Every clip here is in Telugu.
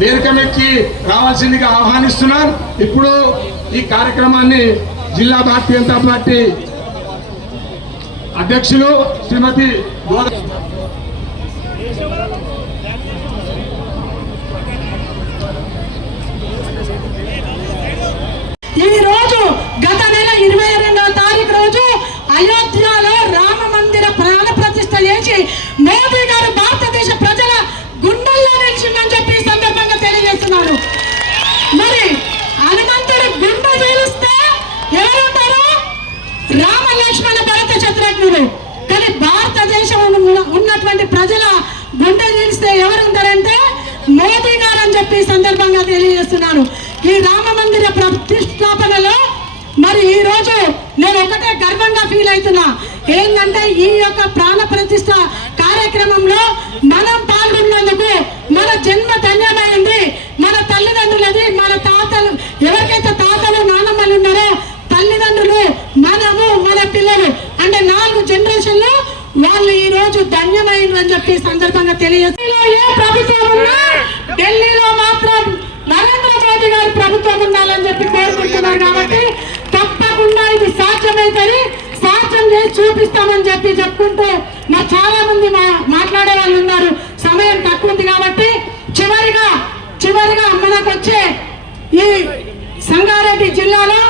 వేదికమెక్కి రావాల్సిందిగా ఆహ్వానిస్తున్నాను. ఇప్పుడు ఈ కార్యక్రమాన్ని జిల్లా భారతీయ జనతా పార్టీ అధ్యక్షులు శ్రీమతి ఈ రోజు గత నెల 22వ తారీఖు రోజు అయోధ్యలో రామ మందిర ప్రాణ ప్రతిష్ఠ చేసి మోదీ గారు భారతదేశ ప్రజల గుండెల్లో నిలిచిందని చెప్పి సందర్భంగా తెలియజేస్తున్నారు. మరి హనుమంతుడు గుండె చీలిస్తే ఎవరుంటారు? రామ లక్ష్మణ భరత శత్రుఘ్నుడు. కానీ భారతదేశం ఉన్నటువంటి ప్రజల గుండె చీలిస్తే ఎవరుంటారంటే మోదీ గారు అని చెప్పి సందర్భంగా తెలియజేస్తున్నారు. ఈ రామ మందిర ప్రతిష్టాపనలో మరి ఈ రోజు నేను ఒకటే గర్వంగా ఫీల్ అవుతున్నా. ఏంటంటే ఈ యొక్క ప్రాణ ప్రతిష్ట కార్యక్రమంలో మనం పాల్గొన్నందుకు మన జన్మ ధన్యమైంది. మన తల్లిదండ్రులది, మన తాతలు, ఎవరికైతే తాతలు నాన్నమ్మలు ఉన్నారో తల్లిదండ్రులు, మనము, మన పిల్లలు అంటే 4 జనరేషన్లు వాళ్ళు ఈ రోజు ధన్యమైంది అని చెప్పి సందర్భంగా తెలియజేస్తారు. ఏ ప్రభుత్వం ఉన్నా ఢిల్లీలో మాత్రం నరేంద్ర మోదీ గారి ప్రభుత్వం ఉండాలని చెప్పి కోరుకుంటున్నారు. కాబట్టి తప్పకుండా ఇది సాధ్యమైతే సాధ్యం చేసి చూపిస్తామని చెప్పి చెప్పుకుంటూ మరి చాలా మంది మాట్లాడే వాళ్ళు ఉన్నారు. సమయం తక్కువ ఉంది కాబట్టి చివరిగా మనకు వచ్చే ఈ సంగారెడ్డి జిల్లాలో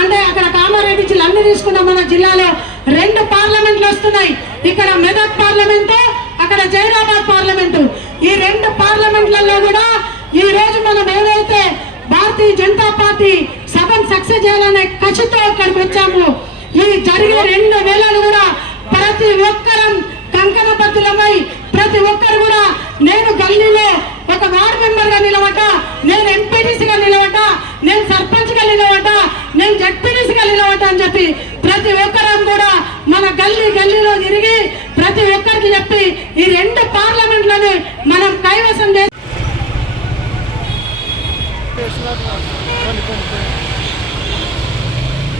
అంటే అక్కడ కామారెడ్డి జిల్లా అన్ని తీసుకున్న మన జిల్లాలో 2 పార్లమెంట్లు వస్తున్నాయి. ఇక్కడ మెదక్ పార్లమెంటు, అక్కడ జైరాబాద్ పార్లమెంటు. ఈ 2 పార్లమెంట్లలో కూడా ఈ రోజు మనం ఏదైతే భారతీయ జనతా పార్టీ సభను సక్సెస్ చేయాలనే కసితో ఇక్కడికి వచ్చాము. ఈ జరిగే 2 వేళలు కూడా ప్రతి ఒక్కరం కంకణబద్ధులమై ప్రతి ఒక్కరు కూడా నేను గల్లీలో ఒక వార్డు మెంబర్ గా నిలవట, నేను ఎంపీటీసీగా నిలవట, నేను సర్పంచ్ గా నిలవట, నేను జడ్పీటీసీగా నిలవట అని చెప్పి ప్రతి ఒక్కరం కూడా మన గల్లీలో తిరిగి ప్రతి ఒక్కరికి చెప్పి ఈ 2 పార్లమెంట్లను మనం కైవసం చేసి